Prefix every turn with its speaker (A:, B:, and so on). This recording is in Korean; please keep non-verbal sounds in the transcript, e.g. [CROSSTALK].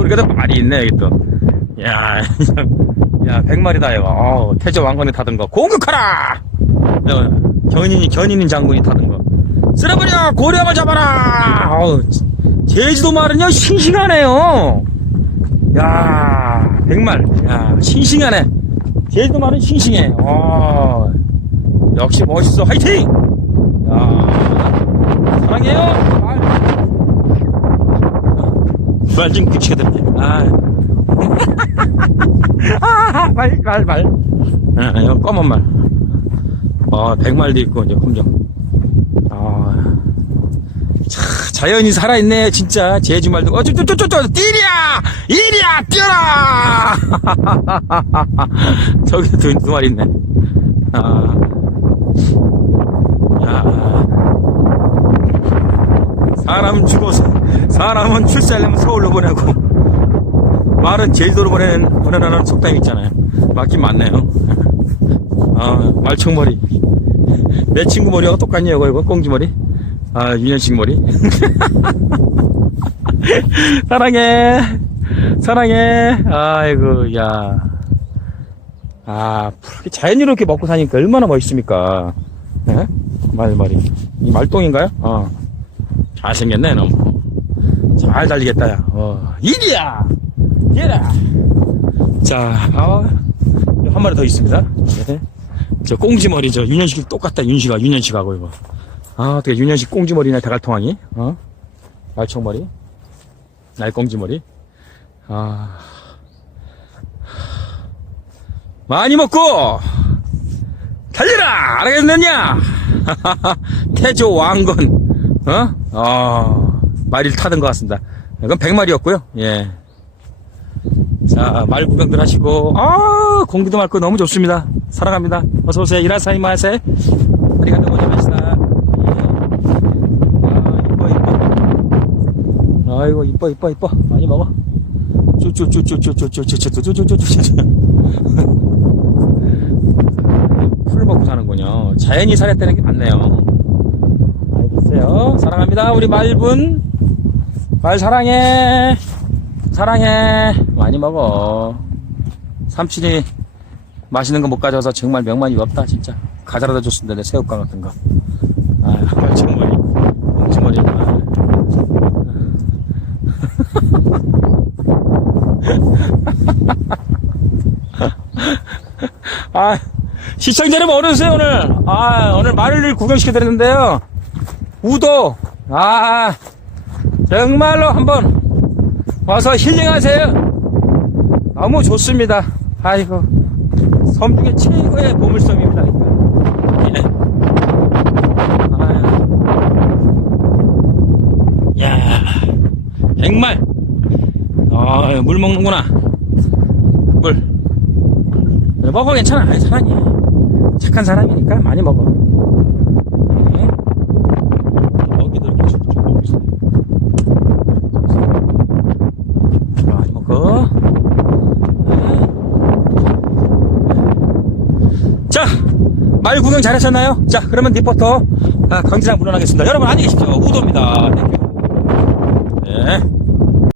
A: 그래도 말이 있네, 여기 또. 야, 야, 백마리다, 이거. 어, 태조 왕건이 타던 거. 공격하라! 어, 견인이, 견인인 장군이 타던 거. 쓸어버려! 고령을 잡아라! 어우, 제주도 말은요, 싱싱하네요. 야, 백말. 야, 싱싱하네. 제주도 말은 싱싱해. 어, 역시 멋있어. 화이팅! 야, 사랑해요. 말. 말좀 붙이게 될게. 아. 아, [LAUGHS] 말, 말, 말. 아, 이거 검은 말. 어, 백말도 있고, 이제, 검정. 아. 자, 자연이 살아있네, 진짜. 제주말도. 어, 저, 저, 저, 저, 저, 띠리야! 이리야! 뛰어라! [LAUGHS] 저기 두, 두 마리 있네. 아. 야. 사람 죽어서, 사람은 출세하려면 서울로 보내고, 말은 제주도로 보내는, 보내라는 속담이 있잖아요. 맞긴 맞네요. [LAUGHS] 아, 말총머리. [LAUGHS] 내 친구 머리하고 똑같네요, 이거, 이거, 꽁지머리. 아, 윤현식 머리. [LAUGHS] 사랑해. 사랑해. 아이고, 야. 아, 이렇게 먹고 사니까 얼마나 멋있습니까? 예? 말머리. 이 말똥인가요? 어. 잘생겼네, 너무. 잘 달리겠다, 야. 어. 이리야! 얘라! 자, 아, 한 마리 더 있습니다. 네. 저 꽁지머리, 저 윤현식 똑같다, 윤식아, 윤현식하고 이거. 아, 어떻게 윤현식 꽁지머리냐, 대갈통왕이? 어? 말총머리? 날꽁지머리? 아. 많이 먹고! 달려라! 알겠느냐? [LAUGHS] 태조 왕건, 어? 어, 마리를 타던 것 같습니다. 이건 100마리였고요. 예. 자, 말 구경들 하시고, 아, 공기도 맑고 너무 좋습니다. 사랑합니다. 어서오세요. 이라사이 마세. 아리가또 고자마시다. 예. 아, 이뻐, 이뻐. 아이고, 이뻐, 이뻐, 이뻐. 많이 먹어. 쭈쭈쭈쭈쭈쭈쭈쭈쭈쭈쭈쭈쭈쭈쭈. 풀을 먹고 사는군요. 자연이 살았다는 게 맞네요. 알겠어요. 사랑합니다. 우리 말분. 말 사랑해. 사랑해. 많이 먹어. 삼촌이 맛있는 거 못 가져와서 정말 명만이 없다, 진짜. 가져다 줬습니다, 내 새우깡 같은 거. 아, 말총머리. 꽁치머리. [LAUGHS] 아, 시청자 여러분, 어서오세요, 오늘. 아, 오늘 말을 구경시켜드렸는데요. 우도. 아, 정말로 한번 와서 힐링하세요. 너무 좋습니다. 아이고, 섬 중에 최고의 보물섬입니다. 예. 야, 백말. 아, 물 먹는구나. 물. 먹어, 괜찮아. 사람이. 착한 사람이니까 많이 먹어. 네. 먹이들 계속 좀 먹고 있어요. 많이 먹어. 네. 자, 말 구경 잘하셨나요? 자, 그러면 리포터 아, 강지장 물러나겠습니다. 여러분 안녕히 계십시오. 우도입니다. 땡큐. 네.